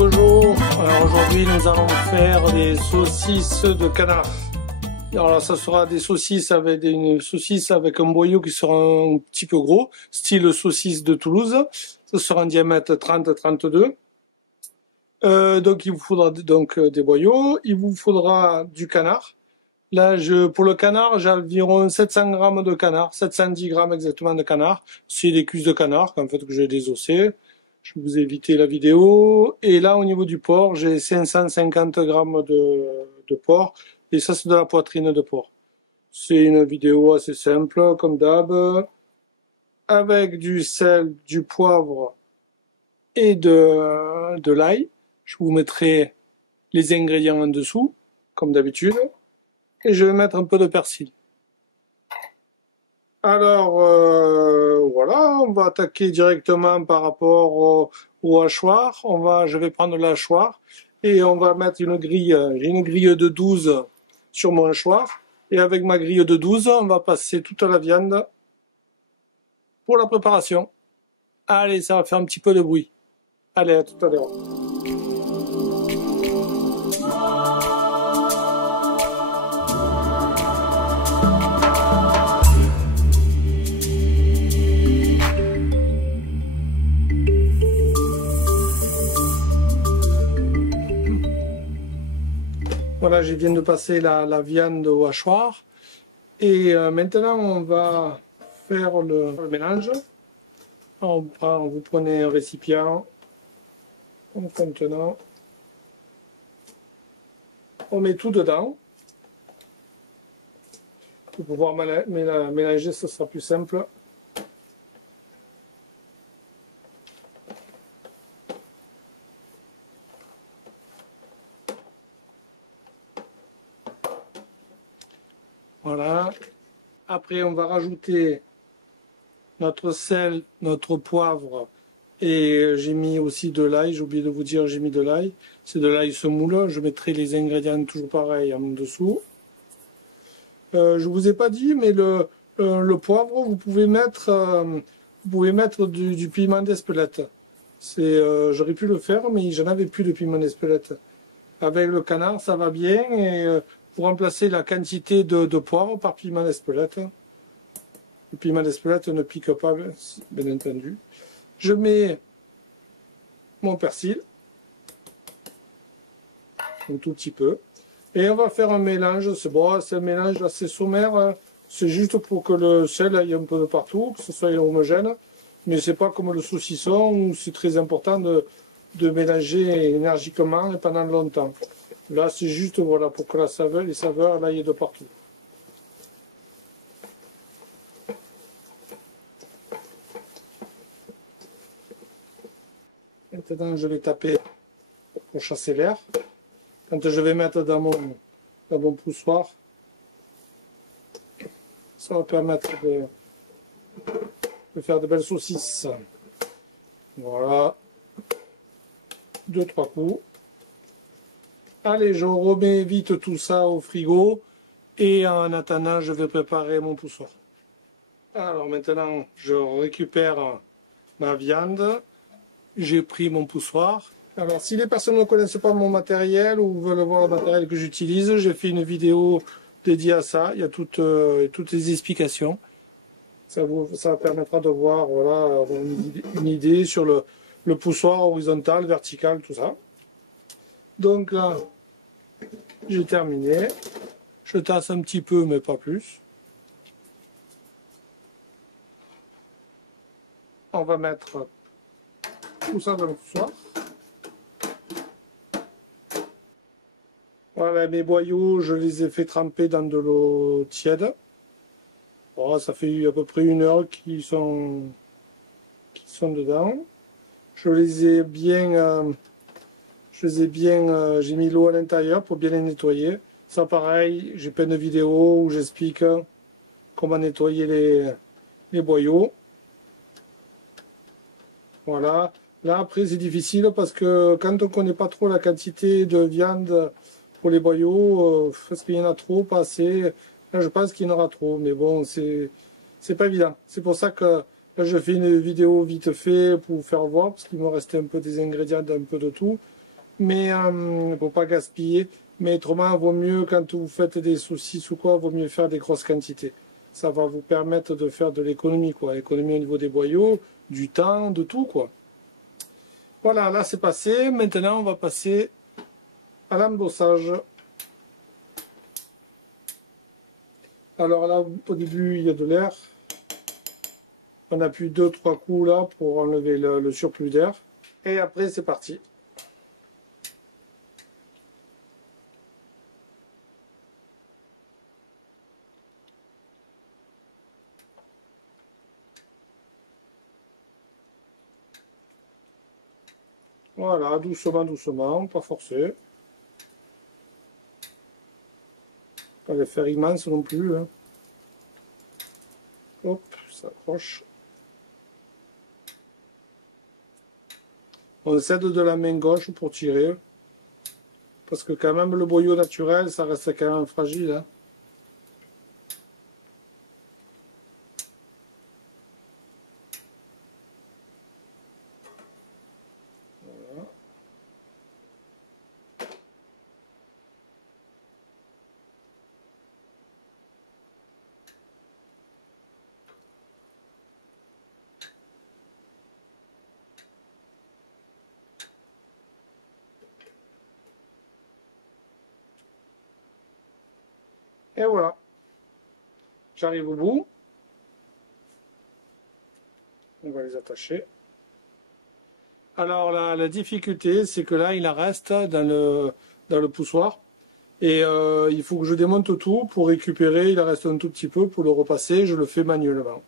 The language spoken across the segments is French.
bonjour. Alors aujourd'hui nous allons faire des saucisses de canard. Alors là, ça sera des saucisses avec une saucisse avec un boyau qui sera un petit peu gros, style saucisse de Toulouse. Ça sera un diamètre 30-32. Donc il vous faudra des boyaux, il vous faudra du canard. Là, pour le canard, j'ai environ 700 grammes de canard, 710 grammes exactement de canard. C'est des cuisses de canard qu'en fait que j'ai désossées. Je vous ai évité la vidéo. Et là, au niveau du porc, j'ai 550 grammes de porc. Et ça, c'est de la poitrine de porc. C'est une vidéo assez simple, comme d'hab. Avec du sel, du poivre et de l'ail. Je vous mettrai les ingrédients en dessous, comme d'habitude. Et je vais mettre un peu de persil. Alors, voilà, on va attaquer directement par rapport au hachoir. Je vais prendre le hachoir et on va mettre une grille. J'ai une grille de 12 sur mon hachoir. Et avec ma grille de 12, on va passer toute la viande pour la préparation. Allez, ça va faire un petit peu de bruit. Allez, à tout à l'heure. Voilà, je viens de passer la viande au hachoir. Et maintenant, on va faire le mélange. Vous prenez un récipient, un contenant. On met tout dedans. Pour pouvoir mélanger, ce sera plus simple. Voilà. Après, on va rajouter notre sel, notre poivre et j'ai mis aussi de l'ail. J'ai oublié de vous dire, j'ai mis de l'ail. C'est de l'ail semoule. Je mettrai les ingrédients toujours pareil en dessous. Je vous ai pas dit, mais le poivre, vous pouvez mettre du piment d'Espelette. J'aurais pu le faire, mais j'en avais plus de piment d'Espelette. Avec le canard, ça va bien et pour remplacer la quantité de poivre par piment d'Espelette. Le piment d'Espelette ne pique pas, bien entendu. Je mets mon persil, un tout petit peu. Et on va faire un mélange. C'est bon, c'est un mélange assez sommaire. C'est juste pour que le sel aille un peu de partout, que ce soit homogène. Mais c'est pas comme le saucisson où c'est très important de mélanger énergiquement et pendant longtemps. Là, c'est juste voilà, pour que les saveurs aillent de partout. Maintenant, je vais taper pour chasser l'air. Quand je vais mettre dans mon poussoir, ça va permettre de faire de belles saucisses. Voilà. 2-3 coups. Allez, je remets vite tout ça au frigo et en attendant, je vais préparer mon poussoir. Alors maintenant, je récupère ma viande. J'ai pris mon poussoir. Alors, si les personnes ne connaissent pas mon matériel ou veulent voir le matériel que j'utilise, j'ai fait une vidéo dédiée à ça. Il y a toutes les explications. Ça permettra de voir voilà, une idée sur le poussoir horizontal, vertical, tout ça. Donc là, j'ai terminé. Je tasse un petit peu, mais pas plus. On va mettre tout ça dans le poussoir. Voilà, mes boyaux, je les ai fait tremper dans de l'eau tiède. Bon, ça fait à peu près 1 heure qu'ils sont dedans. J'ai mis l'eau à l'intérieur pour bien les nettoyer. Ça pareil, j'ai plein de vidéos où j'explique comment nettoyer les boyaux. Voilà. Là après c'est difficile parce que quand on ne connaît pas trop la quantité de viande pour les boyaux, est-ce qu'il y en a trop, pas assez? Là je pense qu'il y en aura trop, mais bon c'est pas évident. C'est pour ça que Là, je fais une vidéo vite fait pour vous faire voir, parce qu'il me restait un peu des ingrédients d'un peu de tout. Mais faut pas gaspiller. Mais autrement, vaut mieux quand vous faites des saucisses ou quoi, vaut mieux faire des grosses quantités. Ça va vous permettre de faire de l'économie, quoi. Économie au niveau des boyaux, du temps, de tout, quoi. Voilà, là c'est passé. Maintenant, on va passer à l'embossage. Alors là, au début, il y a de l'air. On appuie 2-3 coups là pour enlever le surplus d'air. Et après, c'est parti. Voilà, doucement, doucement, pas forcé. Pas les faire immense non plus. Hein. Hop, ça accroche. On s'aide de la main gauche pour tirer. Parce que quand même le boyau naturel, ça reste quand même fragile. Hein. Voilà. Et voilà. J'arrive au bout. On va les attacher. Alors la difficulté, c'est que là, il en reste dans le poussoir. Et il faut que je démonte tout pour récupérer. Il en reste un tout petit peu pour le repasser. Je le fais manuellement.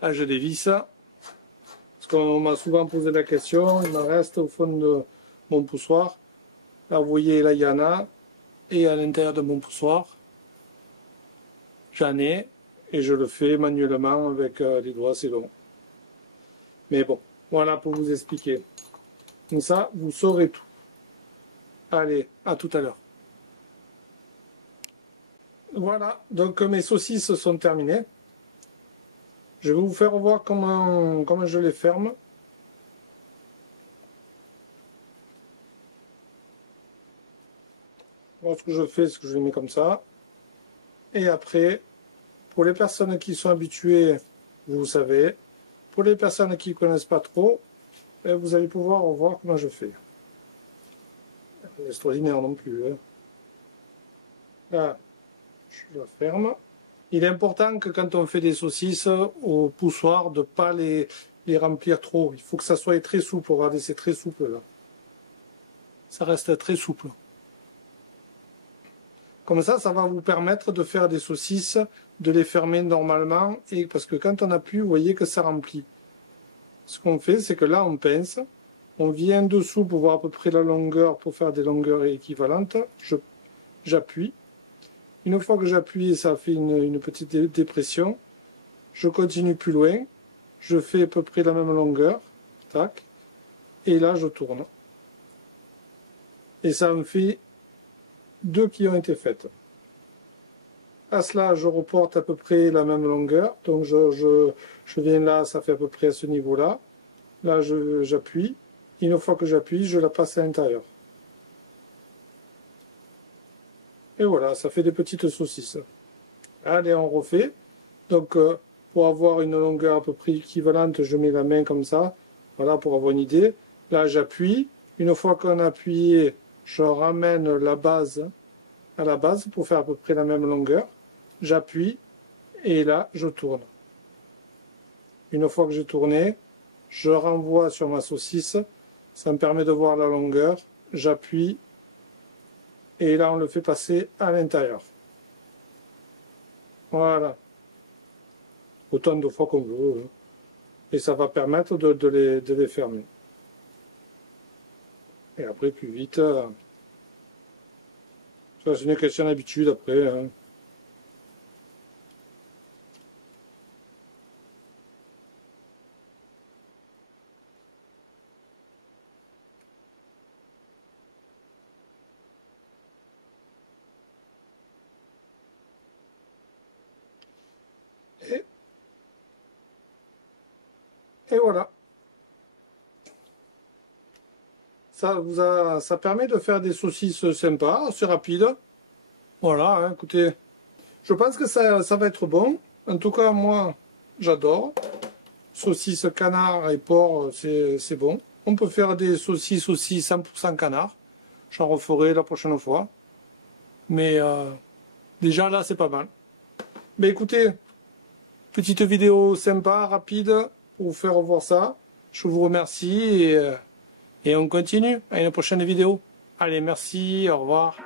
Là, je dévisse. Parce qu'on m'a souvent posé la question. Il m'en reste au fond de mon poussoir. Là, vous voyez, là, il y en a. Et à l'intérieur de mon poussoir, j'en ai. Et je le fais manuellement avec les doigts, c'est long. Mais bon, voilà pour vous expliquer. Comme ça, vous saurez tout. Allez, à tout à l'heure. Voilà, donc mes saucisses sont terminées. Je vais vous faire voir comment je les ferme. Moi, ce que je fais, c'est que je les mets comme ça. Et après, pour les personnes qui sont habituées, vous savez. Pour les personnes qui ne connaissent pas trop, vous allez pouvoir voir comment je fais. C'est extraordinaire non plus. Hein. Là, je la ferme. Il est important que quand on fait des saucisses au poussoir, de ne pas les remplir trop. Il faut que ça soit très souple. Regardez, c'est très souple là. Ça reste très souple. Comme ça va vous permettre de faire des saucisses, de les fermer normalement. Et parce que quand on appuie, vous voyez que ça remplit. Ce qu'on fait, c'est que là, on pince. On vient dessous pour voir à peu près la longueur, pour faire des longueurs équivalentes. J'appuie. Une fois que j'appuie, ça fait une petite dépression. Je continue plus loin. Je fais à peu près la même longueur. Tac. Et là, je tourne. Et ça me fait deux qui ont été faites. À cela, je reporte à peu près la même longueur. Donc, je viens là, ça fait à peu près à ce niveau-là. Là, j'appuie. Une fois que j'appuie, je la passe à l'intérieur. Et voilà, ça fait des petites saucisses. Allez, on refait. Donc, pour avoir une longueur à peu près équivalente, je mets la main comme ça. Voilà, pour avoir une idée. Là, j'appuie. Une fois qu'on a appuyé, je ramène la base à la base pour faire à peu près la même longueur. J'appuie et là, je tourne. Une fois que j'ai tourné, je renvoie sur ma saucisse. Ça me permet de voir la longueur. J'appuie et là, on le fait passer à l'intérieur. Voilà. Autant de fois qu'on veut. Et ça va permettre de les fermer. Et après, plus vite. Ça, c'est une question d'habitude après. Hein. Et voilà. ça permet de faire des saucisses sympas, c'est rapide. Voilà, hein, écoutez, je pense que ça va être bon. En tout cas, moi, j'adore. Saucisses canard et porc, c'est bon. On peut faire des saucisses aussi 100% canard. J'en referai la prochaine fois. Mais déjà là, c'est pas mal. Mais écoutez, petite vidéo sympa, rapide, pour vous faire voir ça. Je vous remercie et on continue à une prochaine vidéo. Allez, merci, au revoir.